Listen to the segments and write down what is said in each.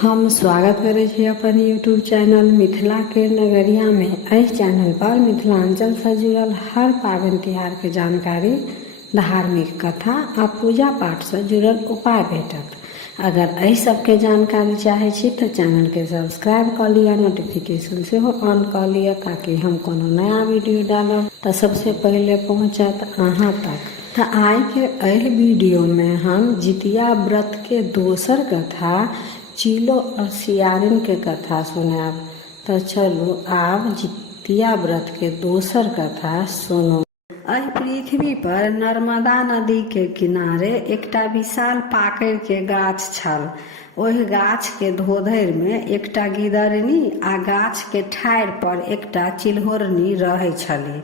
हम स्वागत करै छी अपन यूट्यूब चैनल मिथिला के नगरिया में। इस चैनल पर मिथिलांचल से जुड़ल हर पाबनि तिहार के जानकारी, धार्मिक कथा आ पूजा पाठ से जुड़ल उपाय भेटत। अगर एहि सबके जानकारी चाहे छी तो चैनल के सब्सक्राइब कर लिया, नोटिफिकेशन से हो ऑन कर लिया ताकि हम कोनो नया वीडियो डालब तो सबसे पहले पहुंचत अहाँ तक। तो आइ के एहि वीडियो में हम जितिया व्रत के दोसर कथा चिलो और सियारिन के कथा सुनाब। तो चलू आब जितिया व्रत के दोसर कथा सुनू। एहि पृथ्वी पर नर्मदा नदी के किनारे एकटा विशाल पाकैर के गाछ छल। ओहि गाछ के धोधरि में एकटा गिदरनी आ गाछ के ठाढ़ि पर एकटा चिल्होरनी रहै छली।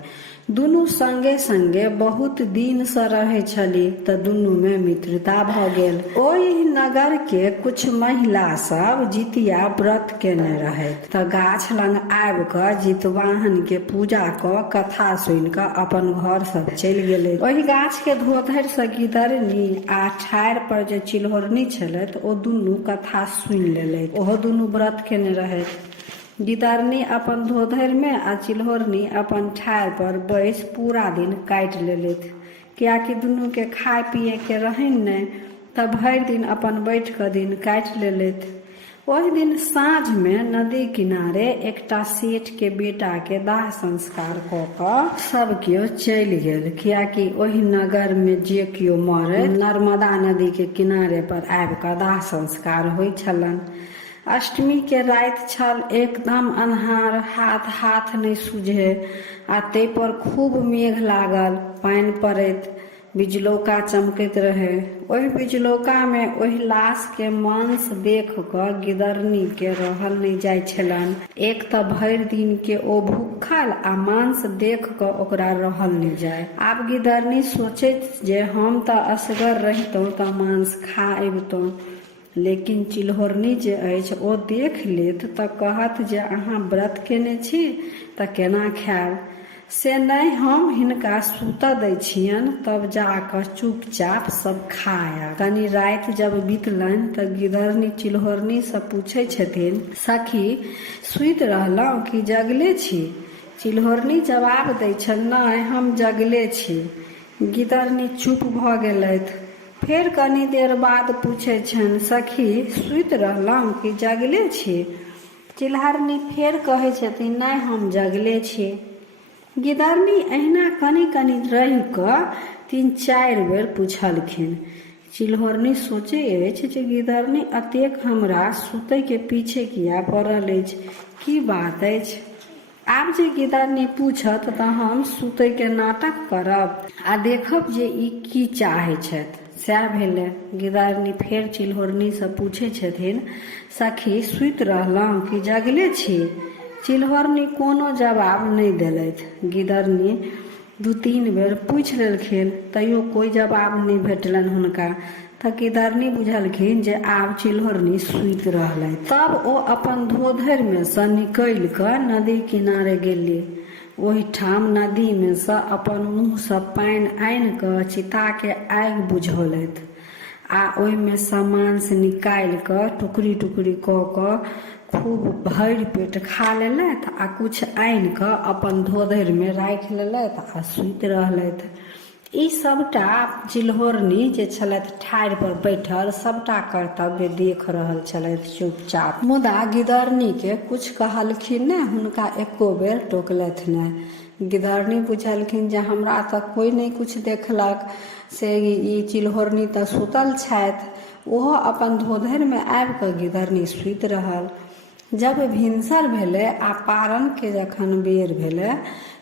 दुनू संगे संगे बहुत दिन से रहै छली तऽ दुनू में मित्रता भ गेल। ओहि नगर के कुछ महिला सब जितिया व्रत केने रहैत तऽ गाछ लग आबि कऽ जितवाहन के पूजा कऽ कथा सुनि कऽ अपन घर सब चलि गेलै। ओहि गाछ के धोधरि से गिदरनी आ ठाढ़ि पर जे चिल्होरनी छलथि ओ दुनू कथा सुनि लेलथि। ओहो दुनू व्रत केने रहैत। गिदरनी अपन धोधरि में आ चिल्होरनी अपन ठाढ़ि पर बैस पूरा दिन काटि लेलथि, कियाकि दुनू के खाए पिए के रहनि नहि, तऽ भरि दिन अपन बैठ कऽ दिन काटि लेलथि। ओहि दिन साँझ में नदी किनारे एकटा सेठ के बेटा के दाह संस्कार कऽ कऽ सब केओ चलि गेल, कियाकि ओहि नगर में जे केओ मरै नर्मदा नदी के किनारे पर आबि कऽ दाह संस्कार होइ छलनि। अष्टमी के राति छल, एकदम अन्हार, हाथ नहीं सूझे आ तै पर खूब मेघ लागल, पानि पड़ैत, बिजलौका चमकैत रहे। ओहि बिजलौका में ओहि लाश के मांस देख कऽ गिदरनी के रहल नहीं जाय छलनि। एक तऽ भरि दिन के ओ भूखल आ मांस देख कऽ ओकरा रहल नहीं जाय। आब गिदरनी सोचैत जे हम तऽ असगर रहितौं तऽ मांस खा अबितौं, लेकिन चिल्होरनी जे अछि ओ देख लेत तऽ कहत जे अहाँ व्रत केने छी तऽ केना खायब। से नहि, हम हिनका सूतऽ दै छियनि, तब जाकऽ चुपचाप सब खायब। कनी राति जब बीतलनि तऽ गिदरनी चिल्होरनी से पूछै छथिन, सखी सुति रहलहुँ कि जगले छी? चिल्होरनी जवाब दै छनि, नहि हम जगले छी। गिदरनी चुप भऽ गेलथि। फेर कनी देर बाद पूछे छन, सखी सुति रहलहुँ कि जगले छी? चिल्होरनी फेर कहे छथिन, नहीं हम जगले छी। गिदरनी अहिना कनी कनी रहि कऽ 3-4 बेर पूछलखिन। चिल्होरनी सोचे अछि जे गिदरनी अतेक हमरा सुतै के पीछे किया पड़ल अछि, की बात अछि। आब जे गिदरनी पूछत तऽ हम सुतै के नाटक करब आ देखब जे ई की चाहै छथि। सएह भेलै। गिदरनी फेर चिल्होरनी से पूछे छथिन, सखी सुति रहलहुँ कि जगले छी? चिल्होरनी कोनो जवाब नहीं देलथि। गिदरनी 2-3 बेर पूछि लेलखिन, तैयो कोई जवाब नहीं भेटलनि हुनका। तऽ गिदरनी बुझलखिन जे आब चिल्होरनी सुति रहलथि। तब ओ अपन धोधरि में से निकलि कऽ नदी किनारे गेली। ओहि ठाम नदी में से अपन मुँह से पानि आनि कऽ चिता के आगि बुझौलथि आ ओहि में से मांस निकालि कऽ टुकड़ी टुकड़ी कऽ कऽ खूब भरि पेट खा लेलथि आ कुछ आनि कऽ अपन धोधरि में राखि लेलथि आ सुति रहलथि। ई सबटा चिल्होरनी जे छलथि ठाढ़ि पर बैठल सबटा कर्तव्य देख रहल छलथि चुपचाप। मुदा गिदरनी के कुछ कहलखिन ने, हुनका एको बेर टोकलथि नहीं। गिदरनी बुझलखिन जे हमरा तऽ कोई नहीं कुछ देखलक, से ई चिल्होरनी तऽ सुतल छथि। ओहो अपन धोधरि में आबि कऽ गिदरनी सुति रहल। जब भिनसर भेलै आ पारण के जखन बेर भेलै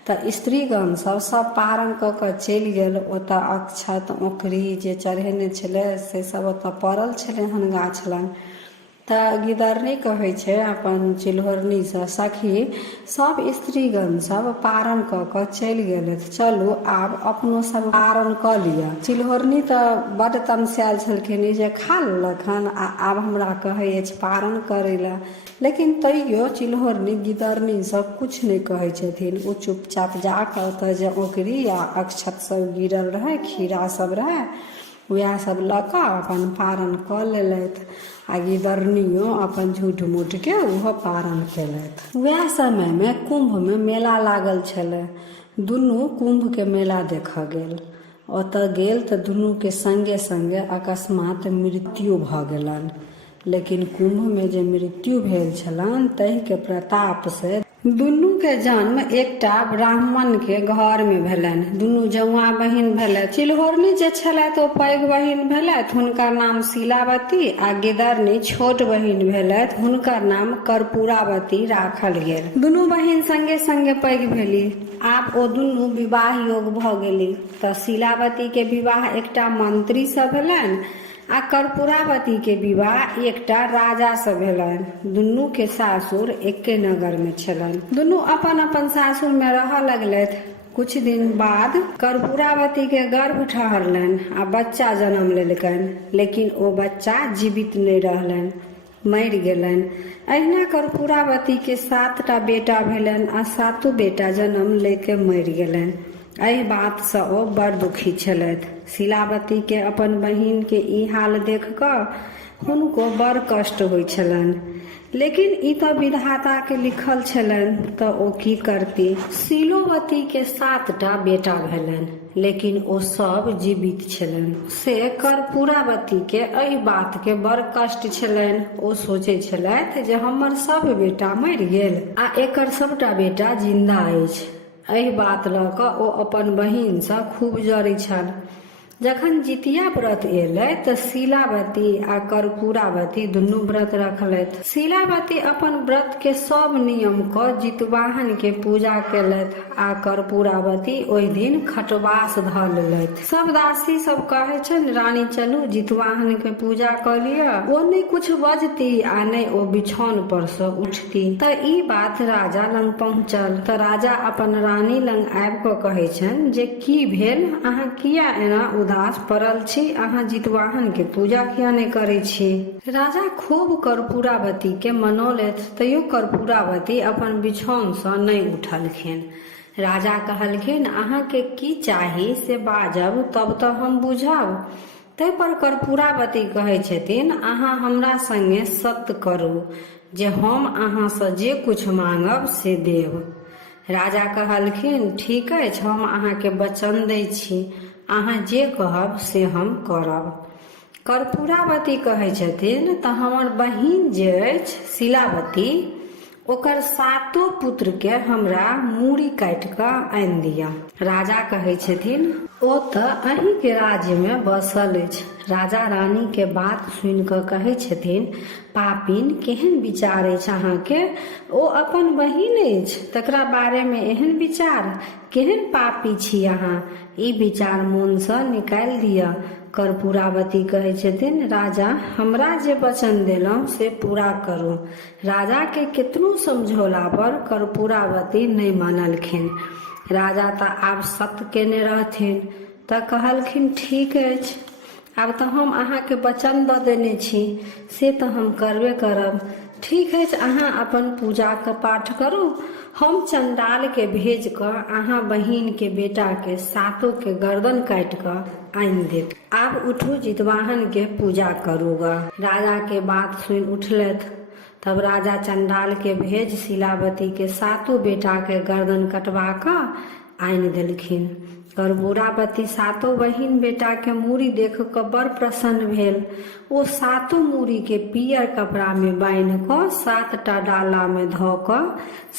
तऽ स्त्रीगण सब पारण कऽ कऽ चलि गेल। ओतऽ अक्षत औंकरी जे चढ़ेने छलै से सब ओतऽ पड़ल छलै हन गाछ लग। तऽ गिदरनी कहै छै अपन चिल्होरनी से, सखी सब स्त्रीगण सब पारण कऽ कऽ चलि गेलथि, चलू आब अपनो सब पारण कऽ लिअ। चिल्होरनी तऽ बड्ड तमसायल छलखिन, ई जे खा लेलक हन आ आब हमरा कहै अछि पारण करै लए। लेकिन तैयो चिल्होरनी गिदरनी सब कुछ नहीं कहै छथिन। ओ चुपचाप जाकऽ ओतऽ जे औंकरी आ अक्षत सब गिरल रहै, खीरा सब रहै, वएह सब लऽ कऽ अपन पारण कऽ लेलथि आ गिदरनियो अपन झूठ मूठ के ओहो पारण केलथि। वएह समय में कुंभ में मेला लागल छलै। दुनू कुंभ के मेला देखऽ गेल। ओतऽ गेल तऽ दुनू के संगे संगे अकस्मात मृत्यु भऽ गेलनि। लेकिन कुंभ में जे मृत्यु भेल छलनि ताहि के प्रताप से दुनू के जन्म एकटा ब्राह्मण के घर में भेलनि। दुनू जौआ बहिन भेलै। चिल्होरनी जे छलथि ओ पैघ बहिन भेलथि, हुनकर नाम शीलावती, आ गिदरनी छोट बहिन भेलथि, हुनकर नाम कर्पूरावती राखल गेल। दुनू बहिन संगे संगे पैघ भेली। आब ओ दुनू विवाह योग भऽ गेली। तऽ शीलावती के विवाह एकटा मंत्री सँ भेलनि आ कर्पूरावती के विवाह एकटा राजा सँ भेलनि। दुनू के सासुर एके नगर में छलनि। दुनू अपन अपन सासुर में रहऽ लगलथि। कुछ दिन बाद कर्पूरावती के गर्भ ठहरलनि आ बच्चा जन्म लेलकनि, लेकिन ओ बच्चा जीवित नहीं रहलनि, मरि गेलनि। अहिना कर्पूरावती के 7टा बेटा भेलनि आ 7 बेटा जन्म लेके मरि गेलनि। एहि बात से ओ बड़ दुखी छलथि। शीलावती के अपन बहिन के ई हाल देख कऽ हुनको बड़ कष्ट होइ छलनि, लेकिन ई तो विधाता के लिखल छलनि तऽ ओ की करती। शीलोवती के 7टा बेटा भेलनि, लेकिन ओ सब जीवित छलनि। से कर्पूरावती के एहि बात के बड़ कष्ट छलनि। ओ सोचै छलथि जे हमर सब बेटा मरि गेल आ एकर सबटा बेटा जिंदा अछि। एहि बात लऽ कऽ ओ अपन बहिन सँ खूब जरै छल। जखन जितिया व्रत एलै तऽ शीलावती आ कर्पूरावती दुनू व्रत रखलथि। शीलावती अपन व्रत के सब नियम कऽ जितवाहन के पूजा केलथि आ कर्पूरावती ओहि दिन खटवास धऽ लेलथि। सब दासी सब कहै छनि, रानी चलू जितवाहन के पूजा कऽ लिअ। ओ नहि कुछ बजती आ नहि ओ बिछौन पर सँ उठती। तऽ ई बात राजा लंग पहुँचल तऽ राजा अपन रानी लंग आबि कऽ कहै छनि जे की भेल, अहाँ किया एना उदास पड़ल छी, अहाँ जितवाहन के पूजा किया नहीं करै छी। राजा खूब कर्पूरावती के मनौलथि, तैयो कर्पूरावती अपन बिछौन सँ नहीं उठलखिन। राजा कहलखिन, अहाँ के की चाही से बाजब तब तऽ हम बुझब। तै पर कर्पूरावती कहै छथिन, अहाँ हमरा संगे सत्य करू जे हम अहाँ सँ जे कुछ मांगब से देब। राजा कहलखिन, ठीक अछि, हम अहाँ के वचन दै छी, अहाँ जे कहब से हम करब। कर्पूरावती कहै छथिन, तऽ हमर बहिन जे अछि शीलावती, ओकर 7 पुत्र के हमरा मूड़ी काटि कऽ आनि दिअ। राजा कहै छथिन, ओ तऽ अहीं के राज्य में बसल अछि। राजा रानी के बात सुनि कऽ कहै छथिन, पापिन केहन विचार अछि अहाँके। ओ अपन बहिन अछि, तकरा बारे में एहन विचार, केहन पापी छी अहाँ, ई विचार मोन सँ निकालि दिअ। कर्पूरावती कहै छथिन, राजा हमरा जे वचन देलहुँ से पूरा करू। राजा के केतनो समझौला पर कर्पूरावती नहीं मानलखिन। राजा तऽ आब सत्य केने रहथिन तऽ कहलखिन, ठीक अछि, आब तऽ हम अहाँ के वचन दऽ देने छी, से तऽ हम करबे करब। ठीक अछि, अहाँ अपन पूजा के पाठ करू, हम चंडाल के भेज कऽ अहाँ बहिन के बेटा के 7 के गर्दन काटि कऽ आनि देब। आब उठू, जितवाहन के पूजा करू ग। राजा के बात सुनि उठलथि। तब राजा चंडाल के भेज शीलावती के 7 बेटा के गर्दन कटवा कऽ आनि देलखिन। कर्पूरावती 7 बहिन बेटा के मूड़ी देख कऽ बड़ प्रसन्न भेल। ओ 7 मूड़ी के पीयर कपड़ा में बान्हि कऽ 7टा डाला में धऽ कऽ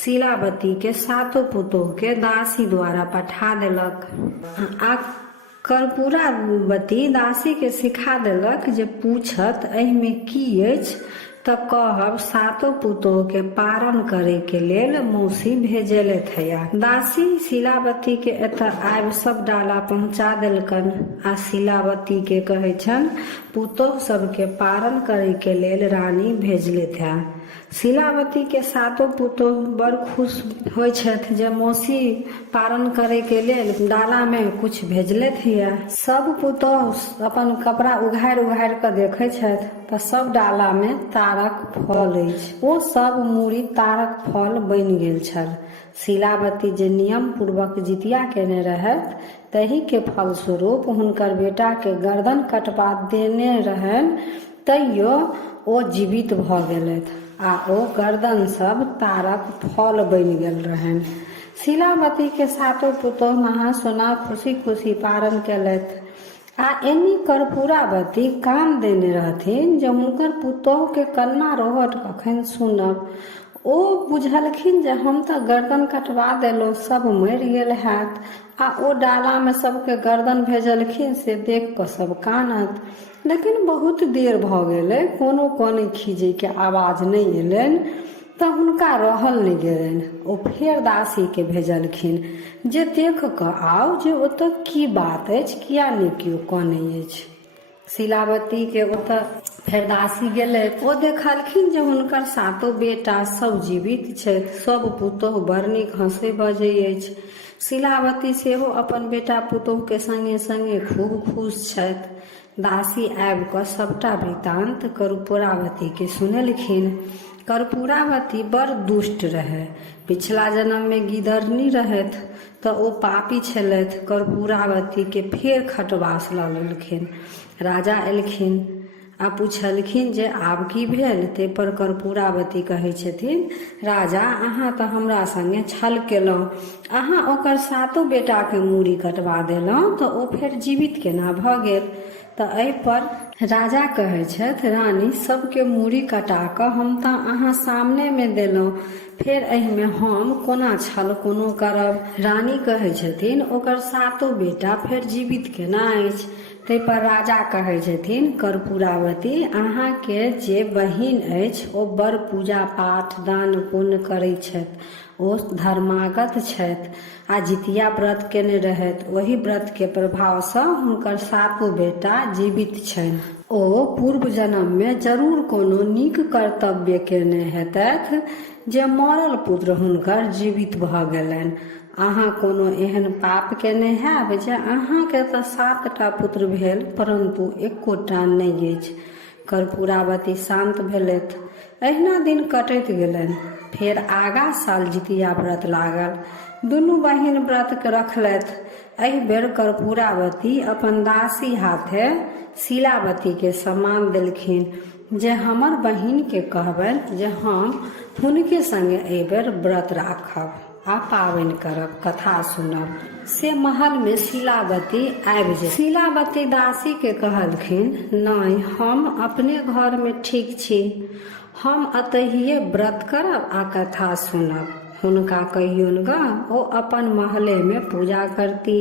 शीलावती के 7 पुतोह के दासी द्वारा पठा देलक। आ कर्पूरावती दासी के सिखा देलक जे पूछत एहि में की अछि तऽ कहब 7 पुतोह के पारण करे के लेल मौसी भेजेलथि हैया। दासी शीलावती के एतऽ आबि सब डाला पहुँचा देलकन आ शीलावती के कहै छन पुतोह सबके पारण करे के लेल रानी भेजलथि है। शीलावती के 7 पुतोह बड़ खुश होइ छथि जे मौसी पारण करे के लेल डाला में कुछ भेजलथि है। सब पुतोह अपन कपड़ा उघारि उघारि कऽ देखै छथि तऽ सब डाला में तारक फल अछि। ओ सब मूड़ी तारक फल बनि गेल छल। शीलावती जे नियम पूर्वक जितिया केने रहथि तही के फलस्वरूप हुनकर बेटा के गर्दन कटवा देने रहन, तैयो ओ जीवित भ गेलथि आ ओ गर्दन सब तारक फल बनि गेल रहन। शिलावती के सातो पुतोह नहा सोना खुशी खुशी पारण केलथि आ एनी कर्पूरावती कान देने रहथिन जे हुनकर पुतोह के कन्ना रोहट कखन सुनब। ओ बुझलखिन जे हम तऽ गर्दन कटवा देलहुँ, सब मरि गेल हैत, आ ओ डाला में सबके गर्दन भेजलखिन से देख कऽ सब कानत। लेकिन बहुत देर भऽ गेलै, कोनो कोने खीजे के आवाज नहीं एलनि, तऽ हुनका रहल नहीं गेलनि। ओ फेर दासी के भेजलखिन जे देख कऽ आउ जे ओतऽ की बात अछि, किया नहि केओ कानै अछि। शिलावती के ओतऽ फेर दासी गेलथि। ओ देखलखिन जे हुनकर सातो बेटा सब जीवित छथि, सब पुतोह बड़ नीक हंसै बजै अछि। शिलावती सेहो अपन बेटा पुतोह के संगे संगे खूब खुश छथि। दासी आबि कऽ सबटा वृतांत कर्पूरावती के सुनेलखिन। कर्पूरावती बड़ दुष्ट रहे, पिछला जन्म में गिदरनी रहथि तऽ ओ पापी छलथि। कर्पूरावती के फेर खटवास लऽ लेलखिन। राजा एलखिन आ पूछलखिन जे आब की भेल। ते पर कर्पूरावती कहै छथिन, राजा अहाँ तऽ हमरा संगे छल केलहुँ, अहाँ ओकर सातो बेटा के मूड़ी कटवा देलहुँ तऽ ओ फेर जीवित केना भऽ गेल। तऽ एहि पर राजा कहै छथि, रानी सबके मूड़ी कटा कऽ हम तऽ अहाँ सामने में देलहुँ, फेर एहिमे हम कोना छल कोनो करब। रानी कहै छथिन, ओकर सातो बेटा फेर जीवित केना अछि। ताहि पर राजा कहै छथिन, कर्पूरावती अहाँके जे बहिन अछि ओ बड़ पूजा पाठ दान पुण्य करै छथि, ओ धर्मागत छथि आ जितिया व्रत केने रहथि। ओहि व्रत के प्रभाव सँ हुनकर सातो बेटा जीवित छनि। ओ पूर्व जन्म में जरूर कोनो नीक कर्तव्य केने हेतथि जे मरल पुत्र हुनकर जीवित भऽ गेलनि। अहाँ कोनो एहन पाप केने हैब जे अहाँके तऽ 7टा पुत्र भेल परंतु एकोटा नहि अछि। कर्पूरावती शांत भेलथि। एहिना दिन कटैत गेलनि। फेर आगा साल जितिया व्रत लागल। दुनू बहिन व्रत के रखलथि। एहि बेर कर्पूरावती अपन दासी हाथे शिलावती के सम्मान देलखिन जे हमर बहिन के कहबनि जे हम हुनके संगे एहि बेर व्रत राखब आ पाबनि करब, कथा सुनब। से महल में शिलावती आबि गेल। शिलावती दासी के कहलखिन, नहीं हम अपने घर में ठीक छी, हम अतहिए व्रत करब आ कथा सुनब। हुनका कहियोन ग ओ अपन महले में पूजा करती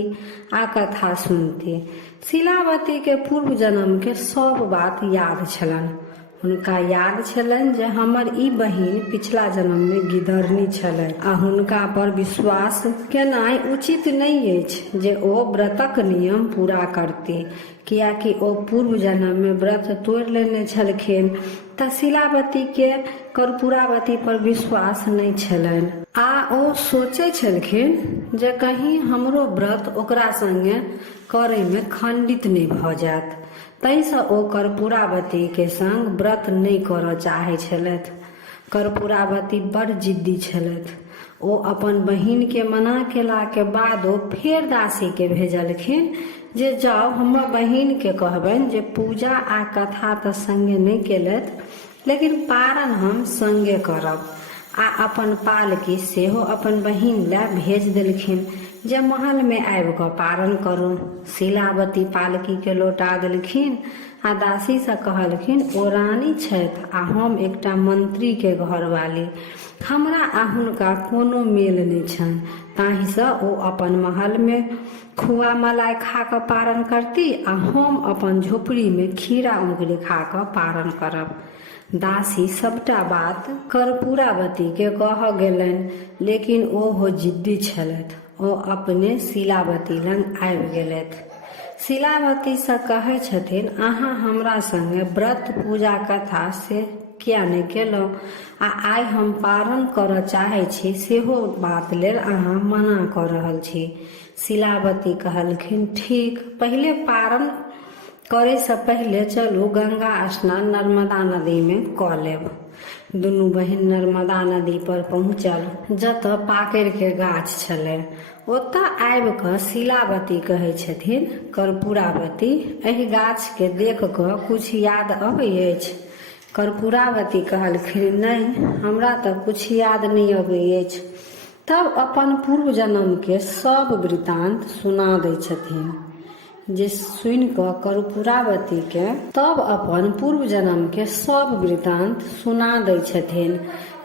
आ कथा सुनती। शिलावती के पूर्व जन्म के सब बात याद छलनि। हुनका याद छलनि जे हमर ई बहिन पिछला जन्म में गिदरनी छलनि आ हुनका पर विश्वास केनाइ उचित नहीं अछि जे ओ व्रतक नियम पूरा करती, कियाकि ओ पूर्व जन्म में व्रत तोड़ि लेने छलखिन। तऽ शिलावती के कर्पूरावती पर विश्वास नहीं छलनि आ ओ सोचै छलखिन जे कहीं हमरो व्रत ओकरा संगे करे में खंडित नहीं भऽ जायत। ताहिसँ ओ कर्पूरावती के संग व्रत नहीं करऽ चाहै छलथि। कर्पूरावती बड़ जिद्दी छलथि। ओ अपन बहिन के मना केला के बाद ओ फेर दासी के भेजलखिन जे जाउ हमर बहिन के कहबनि जे पूजा आ कथा तऽ संगे नहीं केलथि, लेकिन पारण हम संगे करब। आ अपन पालकी सेहो अपन बहिन ला भेज देलखिन जे महल में आबि कऽ पारण करू। शिलावती पालकी के लौटा देलखिन आ दासी से कहलखिन, ओ रानी छथि आ हम एकटा मंत्री के घरवाली, हमरा आ हुनका कोनो मेल नहीं छनि। ताहिसँ ओ अपन महल में खुआ मलाई खा कऽ पारण करती आ हम अपन झोपड़ी में खीरा उंगली खा कऽ पारण करब। दासी सबटा बात कर्पूरावती के कह गेलनि, लेकिन ओहो जिद्दी छलथि। ओ अपने शिलावती लग आबि गेलथि। शिलावती से कहै छथिन, अहाँ हमरा संगे व्रत पूजा कथा से किया नहीं केलहुँ आ आइ हम पारण करऽ चाहै छी सेहो बात लेल अहाँ मना कऽ रहल छी। शिलावती कहलखिन, ठीक, पहिले पारण करे से पहले चलू गंगा स्नान नर्मदा नदी में कऽ लेब। दुनू बहिन नर्मदा नदी पर पहुँचल, जतऽ पाकैर के गाछ छलै। ओतऽ आबि कऽ शीलावती कहै छथिन, कर्पूरावती, एहि गाछ के देख कऽ कुछ याद अबै अछि? कर्पूरावती कहलखिन, नहि, हमरा तऽ कुछ याद नहीं अबै अछि। तब अपन पूर्व जन्म के सब वृतांत सुना दै छथिन। जे सुनि कऽ कर्पूरावती के तब अपन पूर्व जन्म के सब वृतांत सुना दै छथिन,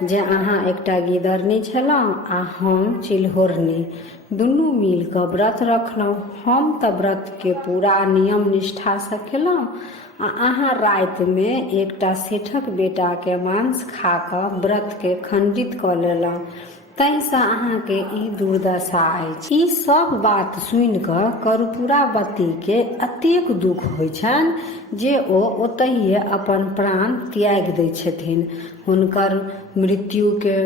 जे अहाँ एकटा गिदरनी छलहुँ आ हम चिल्होरनी, दुनू मिल कऽ व्रत रखलहुँ। हम तऽ व्रत के पूरा नियम निष्ठा सँ केलहुँ आ अहाँ राति में एकटा सेठक बेटा के मांस खा कऽ व्रत के खंडित कऽ लेलहुँ, ताहिसँ अहाँके ई दुर्दशा अछि। ई सब बात सुनि कऽ कर्पूरावती के अतेक दुख होइ छनि जे ओ ओतहिए अपन प्राण त्याग दै छथिन। हुनकर मृत्यु के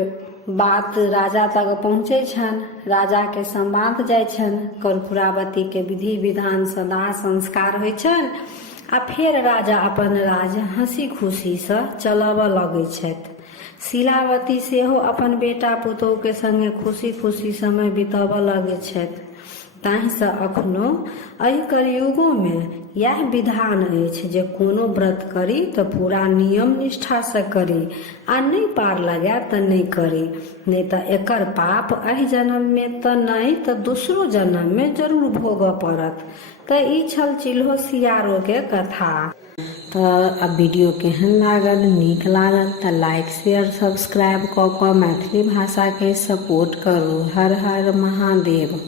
बात राजा तक पहुँचै छनि, राजा के संवाद जाइ छनि, कर्पूरावती के विधि विधान सँ दाह संस्कार होइ छनि आ फेर राजा अपन राज हंसी खुशी सँ चलबऽ लगै छथि। शीलावती सेहो अपन बेटा पुतोह के संगे खुशी खुशी समय बितबऽ लगै छथि। ताहिसँ अखनो एहि कलयुगो में यह विधान अछि जे कोनो व्रत करी तऽ पूरा नियम निष्ठा सँ करी आ नहि पार लगे तऽ नहीं करी, नहीं तऽ एकर पाप एहि जन्म में तऽ नहीं तऽ दोसरो जन्म में जरूर भोगऽ पड़त। तऽ ई छल चिल्हो सियारो के कथा। तो अब वीडियो केहन लागल, नीक लागल तऽ लाइक शेयर सब्सक्राइब कऽ कऽ मैथिली भाषा के सपोर्ट करू। हर हर महादेव।